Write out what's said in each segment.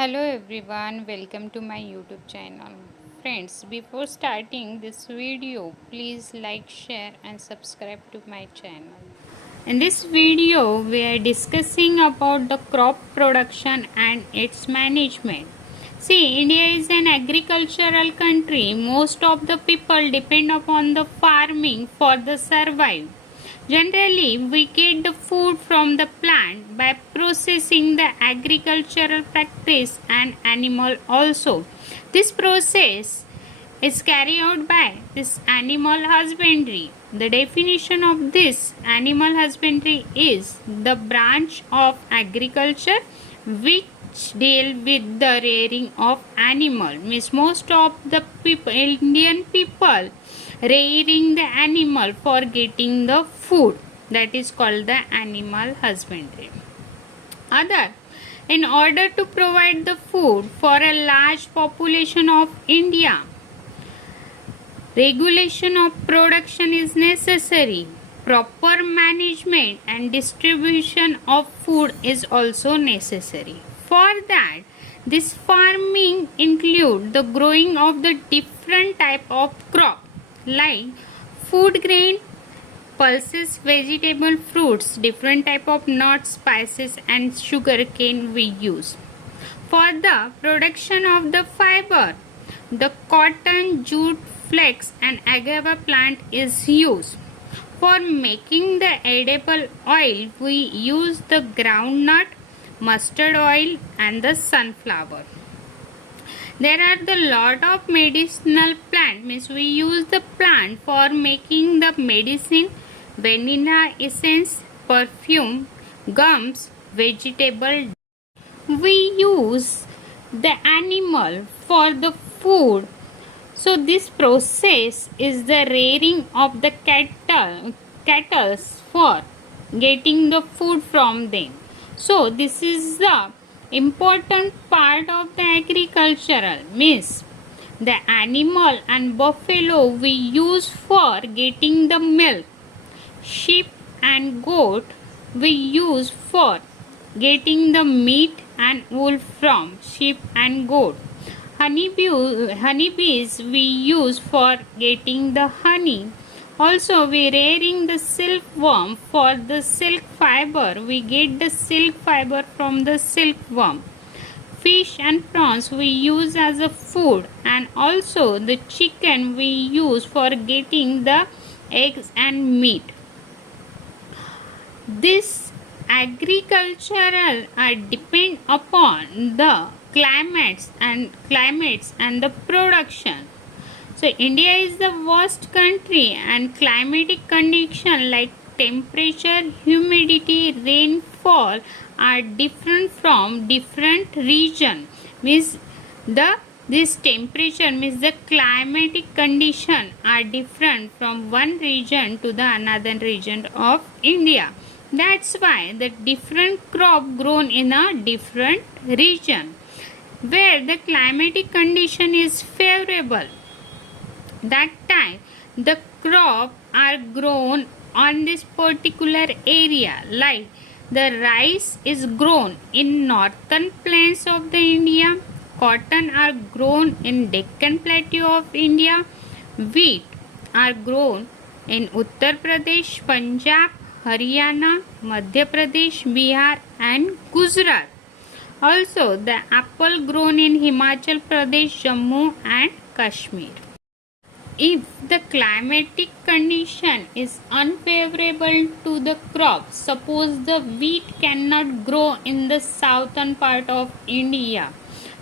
Hello everyone, welcome to my YouTube channel. Friends, before starting this video, please like, share and subscribe to my channel. In this video, we are discussing about the crop production and its management. See, India is an agricultural country. Most of the people depend upon the farming for the survive. Generally, we get the food from the plant by processing the agricultural practice and animal also. This process is carried out by this animal husbandry. The definition of this animal husbandry is the branch of agriculture which deal with the rearing of animal. Means most of the people, Indian people, rearing the animal for getting the food, that is called the animal husbandry. In order to provide the food for a large population of India, regulation of production is necessary. Proper management and distribution of food is also necessary. For that, this farming include the growing of the different type of crop like food grain, pulses, vegetable, fruits, different type of nuts, spices and sugar cane we use. For the production of the fiber, the cotton, jute, flax and agave plant is used. For making the edible oil, we use the groundnut, mustard oil and the sunflower. There are the lot of medicinal plant, means we use the plant for making the medicine, vanilla essence, perfume, gums, vegetable. We use the animal for the food. So this process is the rearing of the cattle for getting the food from them. So this is the important part of the agricultural, means the animal and buffalo we use for getting the milk. Sheep and goat we use for getting the meat and wool from sheep and goat. Honeybees we use for getting the honey. Also, we rearing the silkworm for the silk fiber. We get the silk fiber from the silkworm. Fish and prawns we use as a food, and also the chicken we use for getting the eggs and meat. This agricultural depend upon the climates and the production. So India is the vast country and climatic condition like temperature, humidity, rainfall are different from different region. Means this temperature means the climatic condition are different from one region to the another region of India. That's why the different crop grown in a different region. Where the climatic condition is favorable, that time the crop are grown on this particular area. Like the rice is grown in northern plains of the India, cotton are grown in Deccan Plateau of India, wheat are grown in Uttar Pradesh, Punjab, Haryana, Madhya Pradesh, Bihar and Gujarat. Also, the apple grown in Himachal Pradesh, Jammu and Kashmir. If the climatic condition is unfavorable to the crop, suppose the wheat cannot grow in the southern part of India.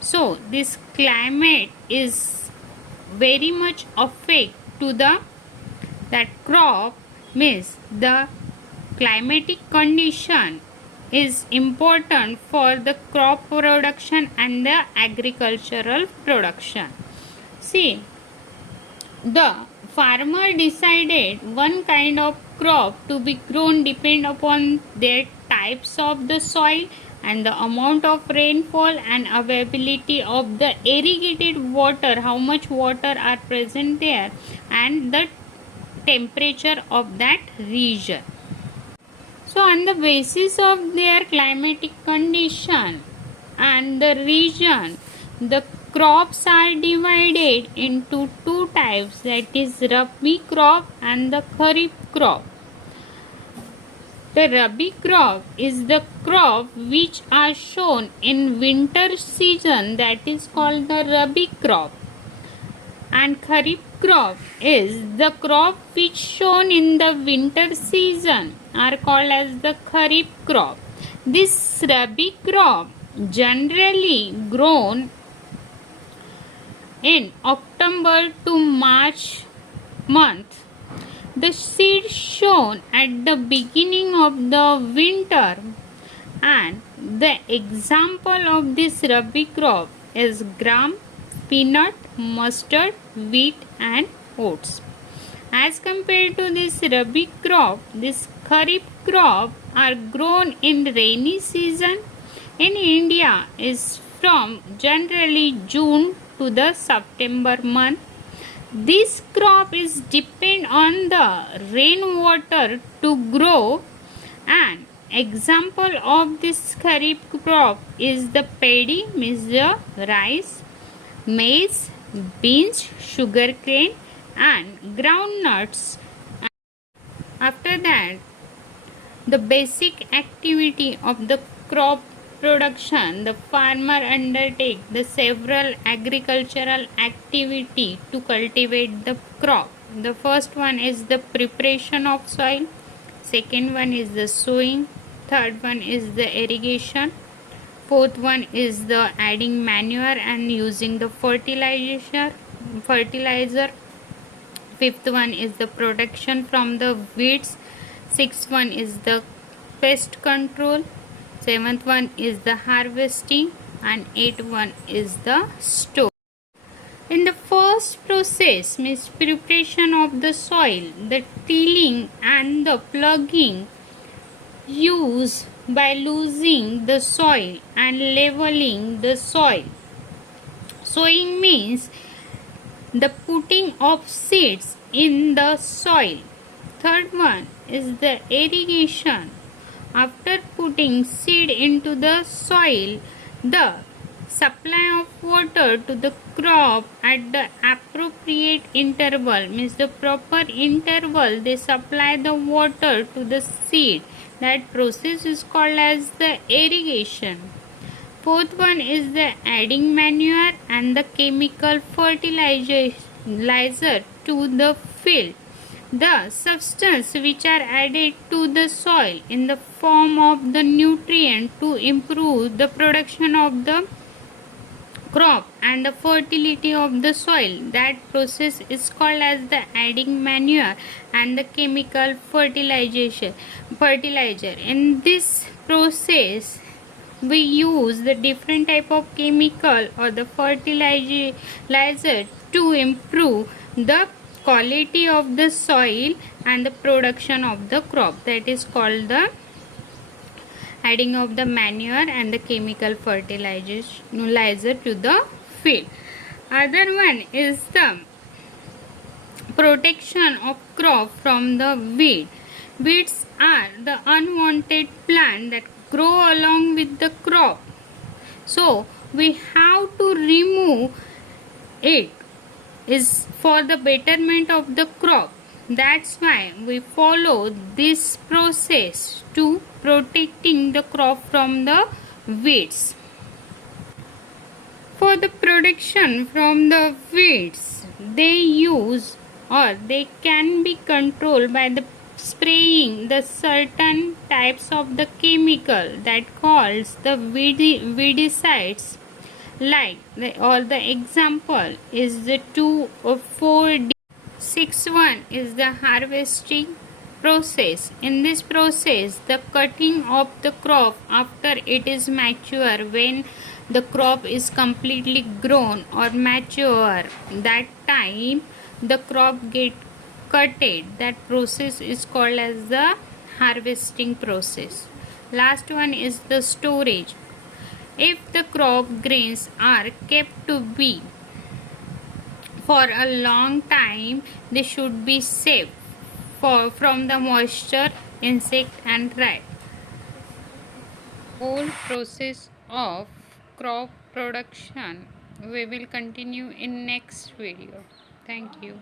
So, this climate is very much affect to that crop, means the climatic condition is important for the crop production and the agricultural production. See, the farmer decided one kind of crop to be grown depend upon their types of the soil and the amount of rainfall and availability of the irrigated water, how much water are present there, and the temperature of that region. So on the basis of their climatic condition, and the region, the crops are divided into two types, that is Rabi crop and the Kharif crop. The Rabi crop is the crop which are shown in winter season, that is called the Rabi crop. And Kharif crop is the crop which shown in the winter season are called as the Kharif crop. This Rabi crop generally grown in October to March month. The seed shown at the beginning of the winter, and the example of this Rabi crop is gram, peanut, mustard, wheat and oats. As compared to this Rabi crop, this Kharif crop are grown in rainy season in India is from generally June to the September month. This crop is depend on the rainwater to grow, and example of this Kharif crop is the paddy, means the rice, maize, beans, sugarcane and groundnuts. After that, the basic activity of the crop production, the farmer undertake the several agricultural activity to cultivate the crop. The first one is the preparation of soil, second one is the sowing, third one is the irrigation, fourth one is the adding manure and using the fertilizer, fifth one is the protection from the weeds, sixth one is the pest control, seventh one is the harvesting, and eighth one is the store. In the first process, means preparation of the soil, the tilling and the plugging used by losing the soil and leveling the soil. Sowing means the putting of seeds in the soil. Third one is the irrigation. After putting seed into the soil, the supply of water to the crop at the appropriate interval, means the proper interval they supply the water to the seed. That process is called as the irrigation. Fourth one is the adding manure and the chemical fertilizer to the field. The substance which are added to the soil in the form of the nutrient to improve the production of the crop and the fertility of the soil. That process is called as the adding manure and the chemical fertilizer. In this process, we use the different type of chemical or the fertilizer to improve the quality of the soil and the production of the crop. That is called the adding of the manure and the chemical fertilizer to the field. Other one is the protection of crop from the weed. Weeds are the unwanted plant that grow along with the crop. So we have to remove it is for the betterment of the crop. That's why we follow this process to protecting the crop from the weeds. For the protection from the weeds, they use or they can be controlled by the spraying the certain types of the chemical that calls the weedicides. Like the example is the 2 or 4D. 6 is the harvesting process. In this process, the cutting of the crop after it is mature, when the crop is completely grown or mature, that time the crop get cutted. That process is called as the harvesting process. Last one is the storage. If the crop grains are kept to be for a long time, they should be safe from the moisture, insect and rat. Whole process of crop production we will continue in next video. Thank you.